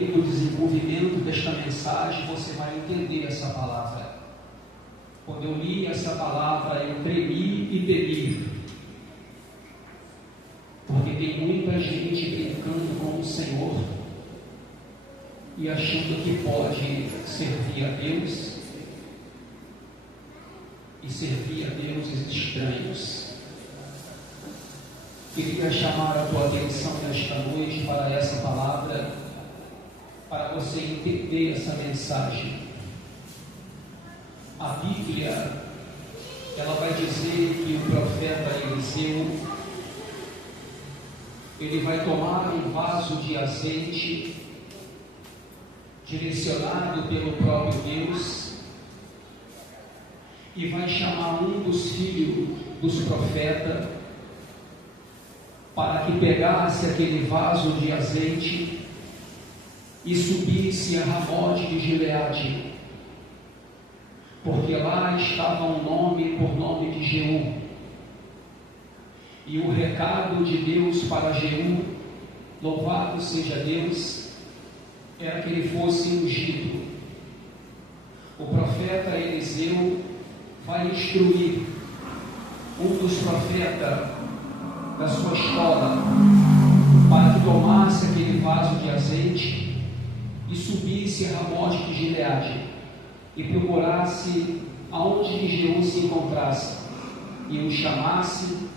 do desenvolvimento desta mensagem, você vai entender essa palavra. Quando eu li essa palavra, eu tremi e temi, porque tem muita gente brincando com o Senhor e achando que pode servir a Deus e servir a deuses estranhos. Queria chamar a tua atenção nesta noite para essa palavra, para você entender essa mensagem. A Bíblia, ela vai dizer que o profeta Eliseu, ele vai tomar um vaso de azeite, direcionado pelo próprio Deus, e vai chamar um dos filhos dos profetas, para que pegasse aquele vaso de azeite e subisse a Ramote de Gileade, porque lá estava um nome por nome de Jeú, e o recado de Deus para Jeú, louvado seja Deus, era que ele fosse ungido. O profeta Eliseu vai instruir um dos profetas da sua escola para que tomasse aquele vaso de azeite e subisse a Ramote de Gileade e procurasse aonde Jeú se encontrasse, e o chamasse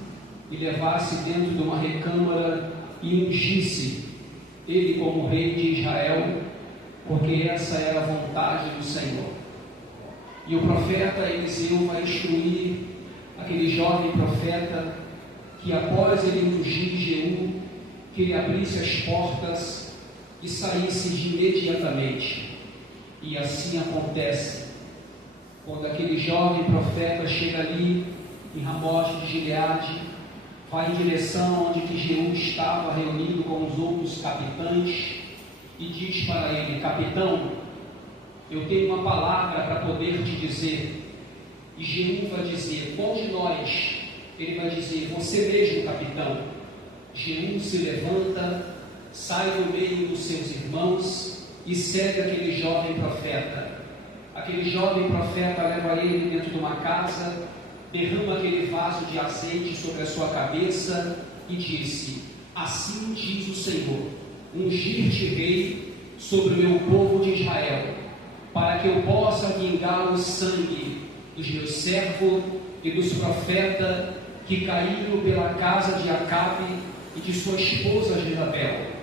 e levasse dentro de uma recâmara e ungisse ele como rei de Israel, porque essa era a vontade do Senhor. E o profeta Eliseu vai instruir aquele jovem profeta que, após ele ungir Jeú, que ele abrisse as portas e saísse de imediatamente. E assim acontece. Quando aquele jovem profeta chega ali em Ramote de Gileade, vai em direção onde que Jeú estava reunido com os outros capitães e diz para ele: capitão, eu tenho uma palavra para poder te dizer. E Jeú vai dizer: qual de nós? Ele vai dizer: você mesmo, capitão. Jeú se levanta, sai do meio dos seus irmãos e segue aquele jovem profeta. Aquele jovem profeta leva ele dentro de uma casa, derrama aquele vaso de azeite sobre a sua cabeça e disse: assim diz o Senhor, ungir-te rei sobre o meu povo de Israel, para que eu possa vingar o sangue dos meus servos e dos profetas que caíram pela casa de Acabe e de sua esposa Jezabel.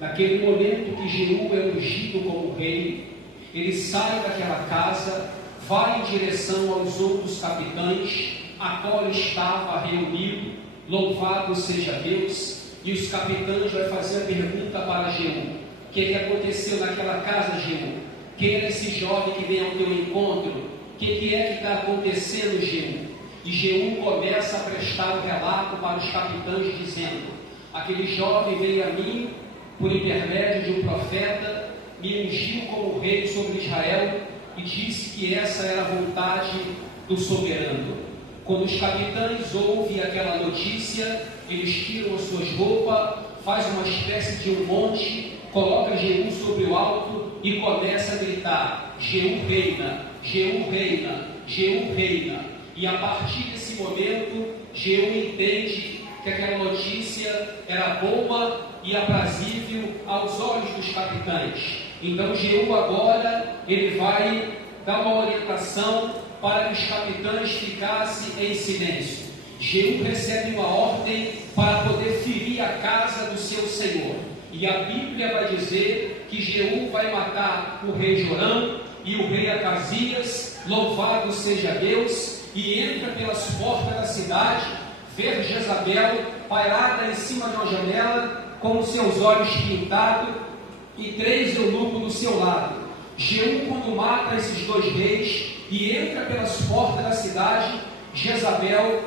Naquele momento que Jeú é ungido como rei, ele sai daquela casa, vai em direção aos outros capitães, a qual estava reunido, louvado seja Deus, e os capitães vão fazer a pergunta para Jeú: o que aconteceu naquela casa, Jeú? Quem era esse jovem que vem ao teu encontro? O que é que está acontecendo, Jeú? E Jeú começa a prestar o relato para os capitães, dizendo: aquele jovem veio a mim por intermédio de um profeta, me ungiu como rei sobre Israel e disse que essa era a vontade do soberano. Quando os capitães ouvem aquela notícia, eles tiram as suas roupas, faz uma espécie de um monte, coloca Jeú sobre o alto e começa a gritar: Jeú reina, Jeú reina, Jeú reina. E a partir desse momento, Jeú entende que aquela notícia era boa e aprazível aos olhos dos capitães. Então Jeú agora, ele vai dar uma orientação para que os capitães ficassem em silêncio. Jeú recebe uma ordem para poder ferir a casa do seu senhor. E a Bíblia vai dizer que Jeú vai matar o rei Jorão e o rei Acasias, louvado seja Deus, e entra pelas portas da cidade, vê Jezabel pairada em cima de uma janela, com os seus olhos pintados, e 3 eunucos do seu lado. Jeú, quando mata esses 2 reis e entra pelas portas da cidade, Jezabel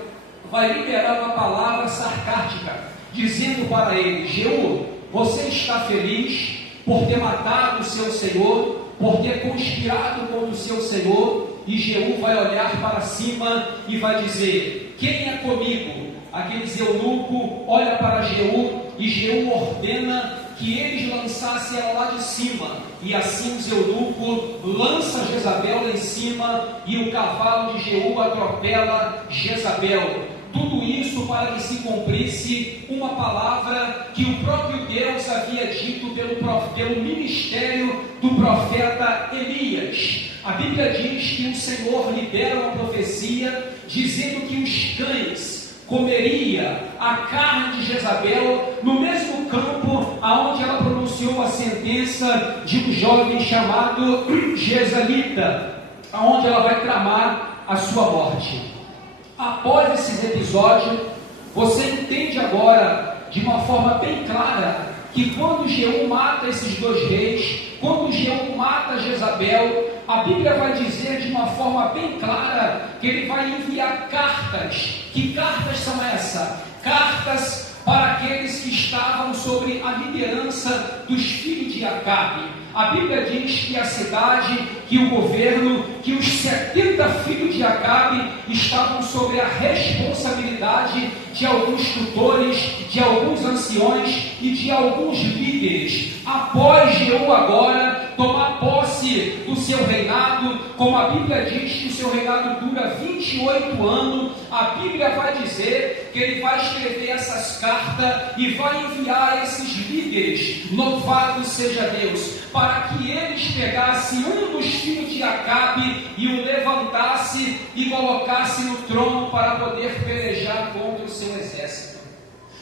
vai liberar uma palavra sarcástica, dizendo para ele: Jeú, você está feliz por ter matado o seu senhor, por ter conspirado contra o seu senhor? E Jeú vai olhar para cima e vai dizer: quem é comigo? Aqueles eunucos olham para Jeú e Jeú ordena que eles lançassem ela lá de cima, e assim os eunucos lançam Jezabel lá em cima, e o cavalo de Jeú atropela Jezabel. Tudo isso para que se cumprisse uma palavra que o próprio Deus havia dito pelo ministério do profeta Elias. A Bíblia diz que o Senhor libera uma profecia dizendo que os cães comeria a carne de Jezabel no mesmo campo aonde ela pronunciou a sentença de um jovem chamado Jezalita, aonde ela vai tramar a sua morte. Após esse episódio, você entende agora de uma forma bem clara que quando Jeú mata esses dois reis, quando Jeú mata Jezabel, a Bíblia vai dizer de uma forma bem clara que ele vai enviar cartas. Que cartas são essas? Cartas para aqueles que estavam sobre a liderança dos filhos de Acabe. A Bíblia diz que a cidade, que o governo, que os 70 filhos de Acabe estavam sobre a responsabilidade de alguns tutores, de alguns anciões e de alguns líderes. Após Jeú agora tomar posse do seu reinado, como a Bíblia diz que o seu reinado dura 28 anos, a Bíblia vai dizer que ele vai escrever essas cartas e vai enviar a esses líderes, louvado seja Deus, para que eles pegassem um dos filhos de Acabe e o levantasse e colocasse no trono para poder pelejar contra o seu exército.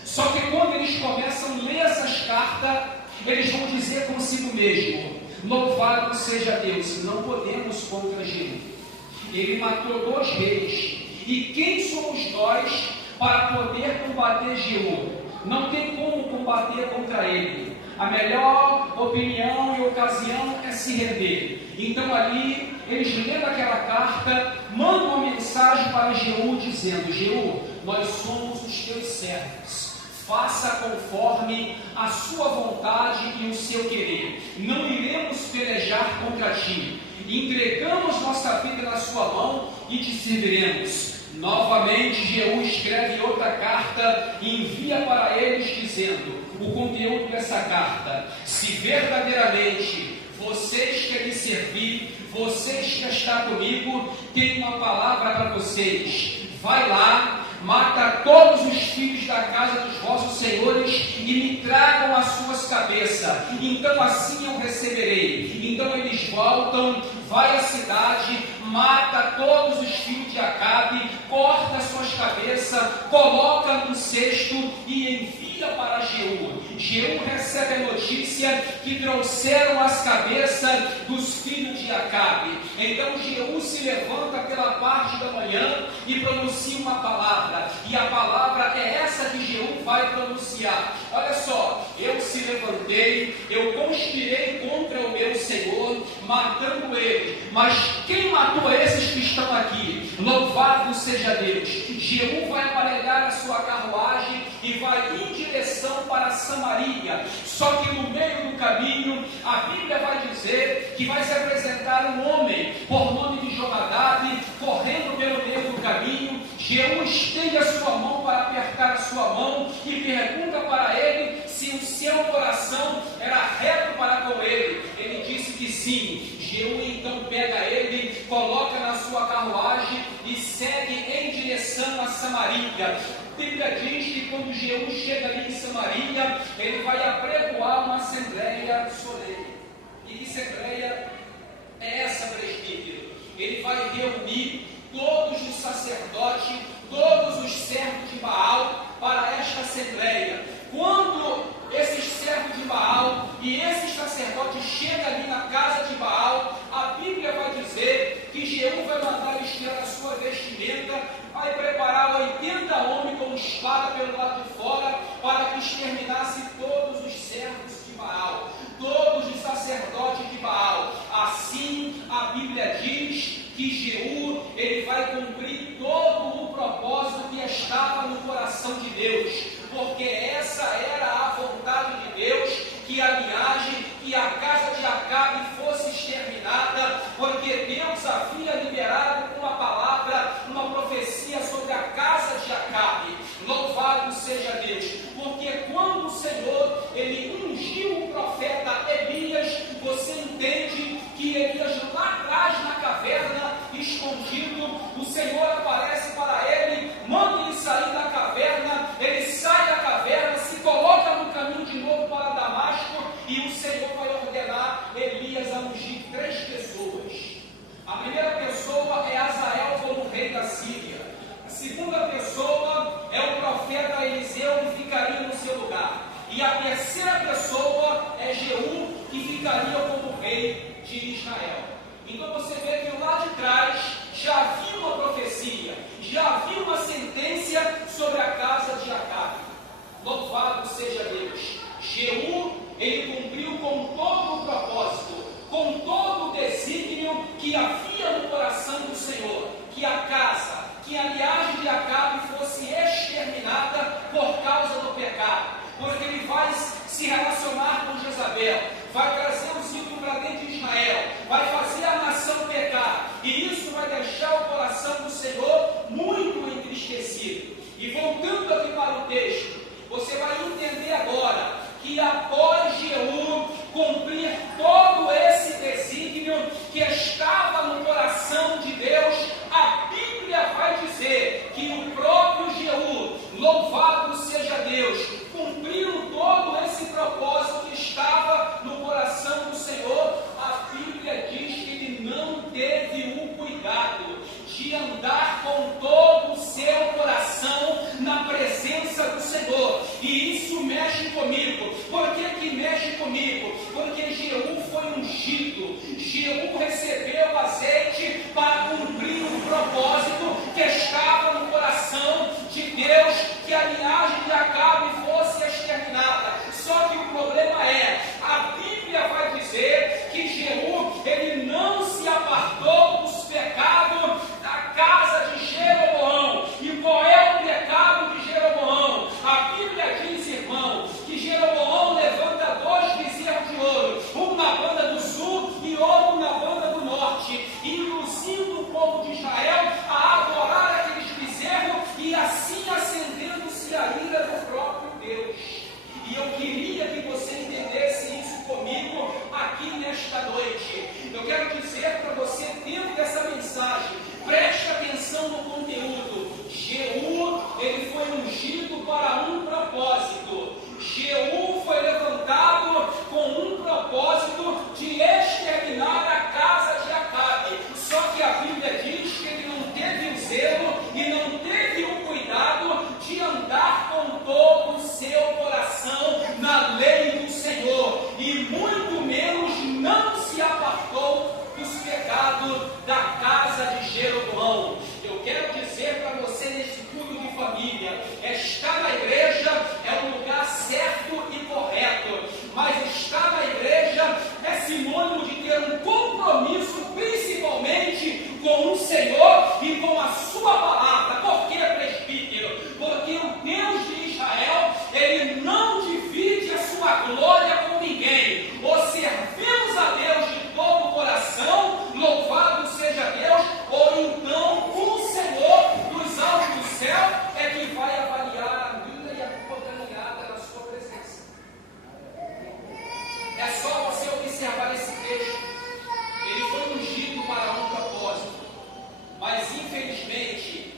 Só que quando eles começam a ler essas cartas, eles vão dizer consigo mesmo: louvado seja Deus, não podemos contra Jeú. Ele matou 2 reis, e quem somos nós para poder combater Jeú? Não tem como combater contra ele. A melhor opinião e ocasião é se render. Então ali, eles lendo aquela carta, mandam uma mensagem para Jeú dizendo: Jeú, nós somos os teus servos, faça conforme a sua vontade e o seu querer. Não iremos pelejar contra ti. Entregamos nossa vida na sua mão e te serviremos. Novamente Jeú escreve outra carta e envia para eles dizendo o conteúdo dessa carta: se verdadeiramente vocês querem servir, vocês querem estar comigo, tem uma palavra para vocês. Vai lá, mata todos os filhos da casa dos vossos senhores e me tragam as suas cabeças, então assim eu receberei. Então eles voltam, vai à cidade, mata todos os filhos de Acabe, corta suas cabeças, coloca num cesto e envia para Jeú. Jeú recebe a notícia que trouxeram as cabeças dos filhos de Acabe. Então Jeú se levanta pela parte da manhã e pronuncia uma palavra, e a palavra é essa que Jeú vai pronunciar. Olha só: eu se levantei, eu conspirei contra o meu Senhor, matando ele, mas quem matou esses que estão aqui? Louvado seja Deus. Jeú vai aparelhar a sua carruagem e vai em direção para Samaria. Só que no meio do caminho, a Bíblia vai dizer que vai se apresentar um homem por nome de Jonadab, correndo pelo meio do caminho. Jeú estende a sua mão para apertar a sua mão e pergunta para ele se o seu coração era reto para com ele. Ele disse que sim. Jeú então pega ele, coloca na sua carruagem e segue em direção a Samaria. A Bíblia diz que quando Jeú chega ali em Samaria, ele vai apregoar uma assembleia solene. E que assembleia é essa, presbítero? Ele vai reunir todos os sacerdotes, todos os servos de Baal para esta assembleia. Quando esses servos de Baal e esses sacerdotes chegam ali na casa de Baal, a Bíblia vai dizer que Jeú vai mandar eles tirar a sua vestimenta, vai preparar 80 homens com espada pelo lado de fora, para que exterminasse todos os servos de Baal, todos os sacerdotes de Baal. Assim a Bíblia diz que Jeú, ele vai cumprir todo o propósito que estava no coração de Deus, porque essa era a vontade de Deus, que a linhagem, que a casa de Acabe fosse exterminada, porque Deus havia liberado uma palavra, uma profecia sobre a casa de Acabe. Louvado seja Deus, porque quando o Senhor, ele ungiu A primeira pessoa é Azael como rei da Síria. A segunda pessoa é o profeta Eliseu, que ficaria no seu lugar. E a terceira pessoa é Jeú, que ficaria como rei de Israel. Então você vê que lá de trás já havia uma profecia, já havia uma sentença sobre a casa de Acabe. Louvado seja Deus. Jeú, ele cumpriu com todo o propósito, com todo o desígnio que havia no coração do Senhor, que a casa, que a linhagem de Acabe fosse exterminada por causa do pecado, porque ele vai se relacionar com Jezabel, vai trazer o ciclo para dentro de Israel, vai fazer a nação pecar, e isso vai deixar o coração do Senhor muito entristecido. E voltando aqui para o texto, você vai entender agora que após Jeú cumprir todo esse desígnio que estava no coração de Deus, a Bíblia vai dizer que o próprio Jeú, louvado seja Deus, cumprindo todo esse propósito que estava no coração do Senhor, a Bíblia diz que ele não teve o cuidado de andar com todo o seu coração na presença do Senhor. E isso mexe comigo. Por que mexe comigo? Porque Jeú foi ungido, Jeú recebeu azeite para cumprir o propósito que estava no coração de Deus, que a linhagem de Acabe fosse exterminada. Só que o problema é, a Bíblia vai dizer que Jeú, ele não se apartou dos pecados da casa de Jeroboão. E qual é o pecado de Jeroboão? A Bíblia diz, irmão, que Jeroboão levanta 2 bezerros de ouro, um na banda do sul e outro na banda do norte, induzindo o povo de Israel a adorar aqueles bezerros e assim acendendo-se a ira do próprio Deus. E eu queria que você entendesse isso comigo aqui nesta noite. Eu quero dizer para você, dentro dessa mensagem, preste atenção no conteúdo. Jeú, ele foi ungido para um propósito. Jeú foi levantado com um propósito de exterminar a casa de Acabe. Só que a Bíblia diz que ele não teve o zelo e não teve o cuidado de andar com todo o seu coração na lei do Senhor, e muito menos não se apartou dos pecados da casa de Jeroboão. Eu quero dizer para você nesse culto de família, estar na igreja é um lugar certo e correto, mas estar na igreja é sinônimo de ter um compromisso, principalmente com o Senhor e com a sua palavra. Por que, presbítero? Porque o Deus de Israel, ele não divide a sua glória com ninguém. Ou servimos a Deus de todo o coração, louvado seja Deus, ou então o Senhor dos altos do céu é que vai avaliar a minha e a tua caminhada na sua presença. É só você observar esse texto. Ele foi ungido para um propósito, mas infelizmente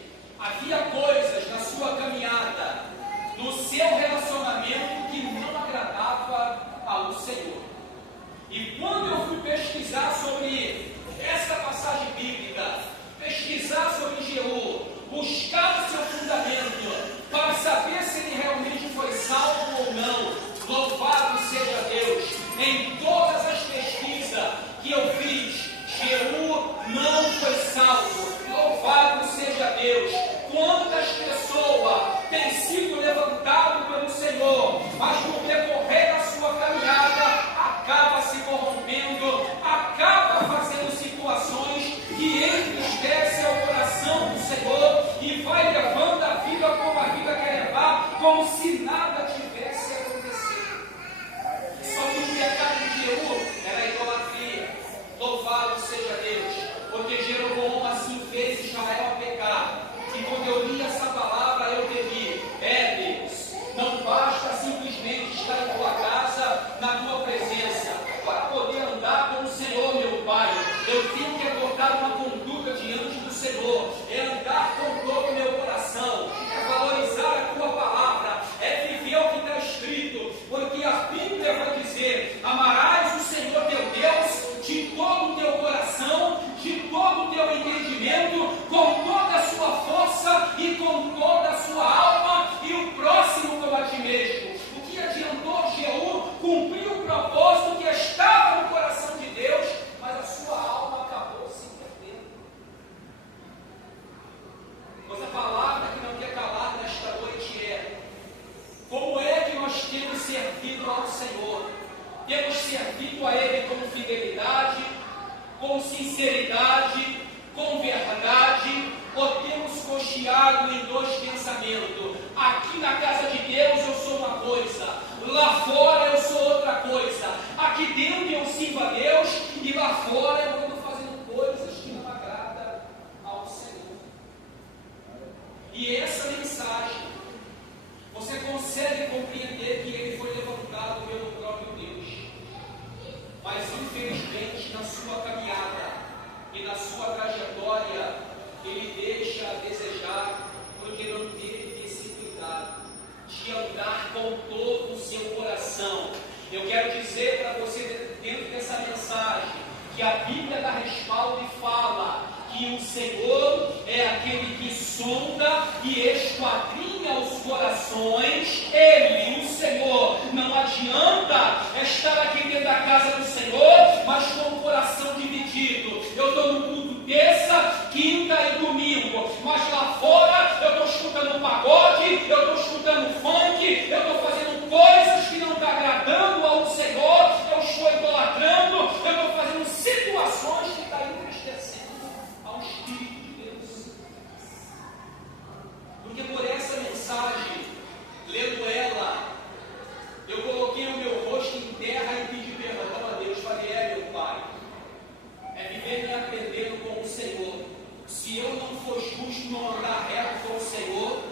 com sinceridade, com verdade, ou temos cocheado em dois pensamentos? Aqui na casa de Deus eu sou uma coisa, lá fora eu sou outra coisa. Aqui dentro eu sirvo a Deus e lá fora eu ando fazendo coisas que não agradam ao Senhor. E essa mensagem, você consegue compreender que ele foi levantado pelo próprio Deus. Mas infelizmente na sua caminhada e na sua trajetória, ele deixa a desejar, porque não teve esse cuidado de andar com todo o seu coração. Eu quero dizer para você, dentro dessa mensagem, que a Bíblia dá respaldo e fala que o Senhor é aquele que sonda e esquadrinha os corações. Ele, o Senhor, não adianta estar aqui dentro da casa do Senhor, mas com o coração dividido. Eu estou no culto terça, quinta e domingo, mas lá fora eu estou escutando pagode, eu estou escutando funk, eu estou fazendo coisas que não estão agradando ao Senhor, eu estou idolatrando, eu estou fazendo situações que estão entristecendo ao Espírito de Deus. Porque por essa mensagem, lendo ela, eu coloquei o meu rosto em terra e pedi perdão a Deus. Falei, meu Pai, é viver me aprendendo com o Senhor. Se eu não for justo, não andar reto com o Senhor,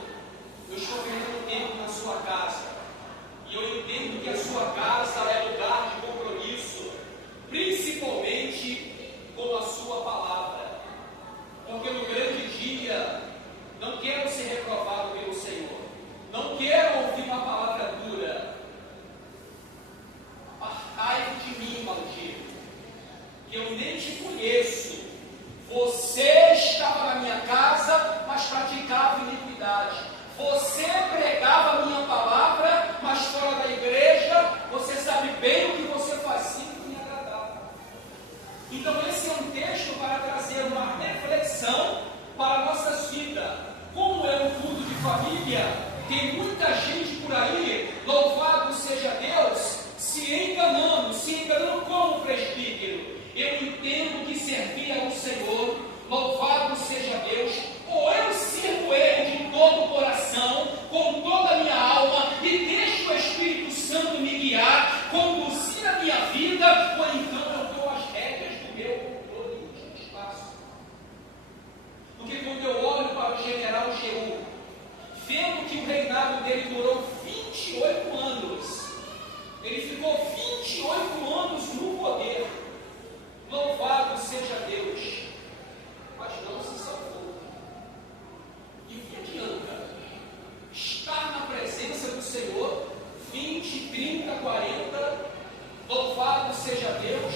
eu estou perdendo tempo na sua casa. E eu entendo que a sua casa é lugar de compromisso, principalmente com a sua palavra. Porque no grande dia, não quero ser reprovado pelo Senhor. Não quero ouvir uma palavra dura. Apartai-vos de mim, maldito, que eu nem te conheço. Você estava na minha casa, mas praticava iniquidade. Você pregava a minha palavra, mas fora da igreja, você sabe bem o que você fazia que me agradava. Então esse é um texto para trazer uma reflexão para nossas vidas. Como é um culto de família, tem muita gente por aí, louvado seja Deus, se enganando como presbítero. Eu entendo que servir ao Senhor, louvado seja Deus, ou eu sirvo Ele de todo o coração, com toda a minha alma, e deixo o Espírito Santo me guiar, conduzir a minha vida, ou então eu dou as rédeas do meu controle de espaço. Porque quando eu olho para o general Jeú, vendo que o reinado dele durou 28 anos, ele ficou 28 anos no poder, louvado seja Deus, mas não se salvou. E o que adianta estar na presença do Senhor 20, 30, 40, louvado seja Deus,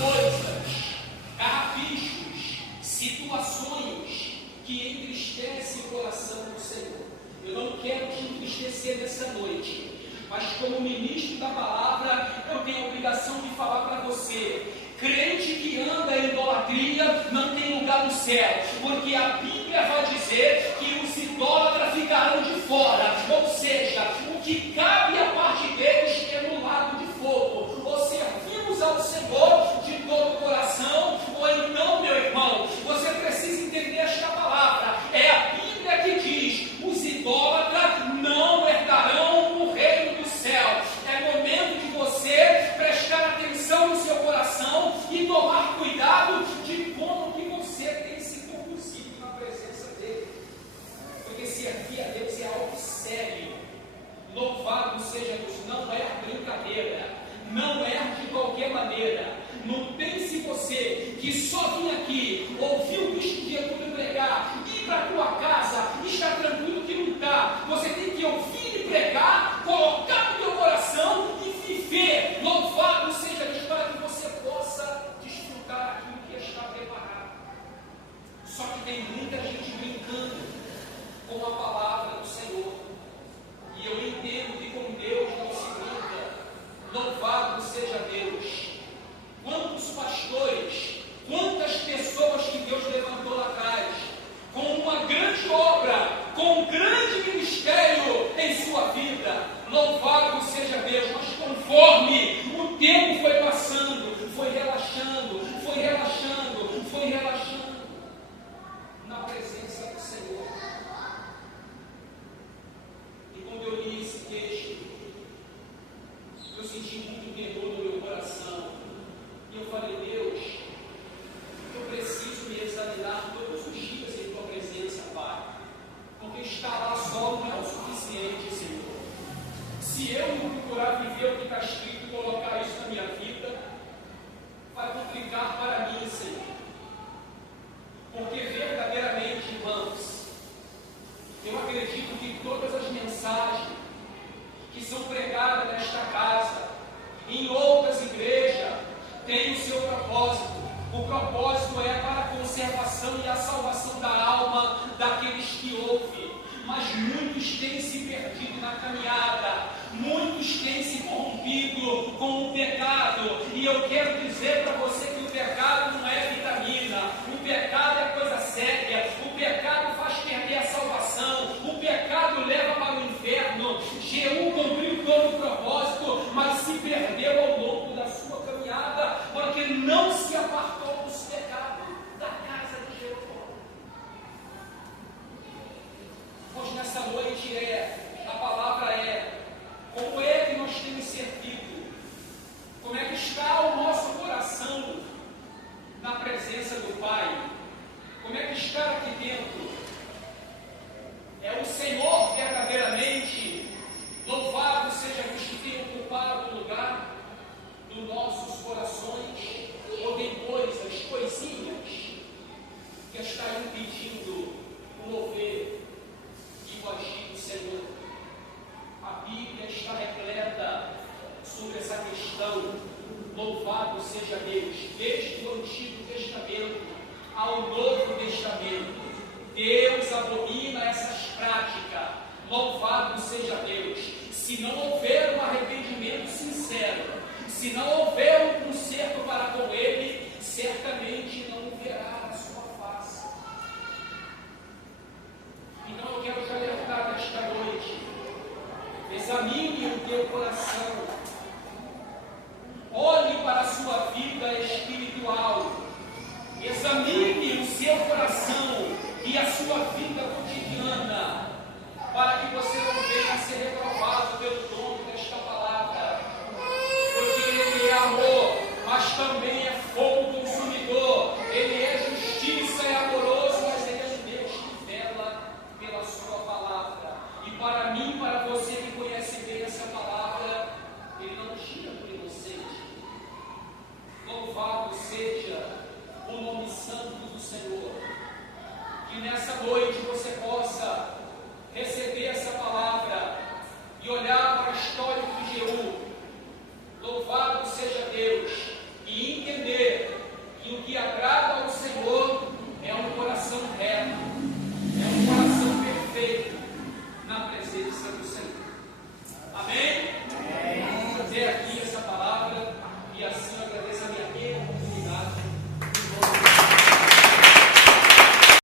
coisas, carrapichos, situações que entristecem o coração do Senhor. Eu não quero te entristecer nessa noite, mas como ministro da palavra, eu tenho a obrigação de falar para você. Crente que anda em idolatria não tem lugar no céu, porque a Bíblia vai dizer que os idólatras ficarão de fora, ou seja, o que cabe à parte deles é no lago de fogo. Ou servimos ao Senhor de todo o coração, ou então, meu irmão, você precisa entender esta palavra. É a Bíblia que diz: os idólatras não herdarão o reino do céu. É momento de você prestar atenção no seu coração e tomar cuidado de como que você tem se conduzido na presença dele. Porque servir a Deus é algo sério. Louvado seja caminhada. Muitos têm se corrompido com o pecado, e eu quero dizer para você que o pecado não é vitamina, o pecado é coisa séria, o pecado faz perder a salvação, o pecado leva para o inferno. Jeú cumpriu todo o propósito, mas se perdeu ao longo da sua caminhada, porque não se apartou dos pecados da casa de Jeová. Hoje nessa noite a palavra é: como é que nós temos servido? Como é que está o nosso coração na presença do Pai? Como é que está aqui dentro? É o Senhor verdadeiramente, louvado seja Deus, que tem ocupado o lugar dos nossos corações, ou tem coisas, coisinhas, que está impedindo o mover e o agir do Senhor? A Bíblia está repleta sobre essa questão. Louvado seja Deus, desde o Antigo Testamento ao Novo Testamento. Deus abomina essas práticas. Louvado seja Deus. Se não houver um arrependimento sincero, se não houver um conserto para com Ele, certamente não verá a sua face. Então eu quero te alertar nesta noite: examine o teu coração, olhe para a sua vida espiritual, examine o seu coração e a sua vida cotidiana, para que você não venha a ser reprovado pelo dono desta palavra, porque Ele é amor, mas também é fogo consumidor. Ele é justiça, é amoroso, mas Ele é um Deus que vela pela sua palavra. E para mim, para você que conhece bem essa palavra, Ele não tira por inocente. Louvado seja o nome santo do Senhor. Que nessa noite você possa receber essa palavra e olhar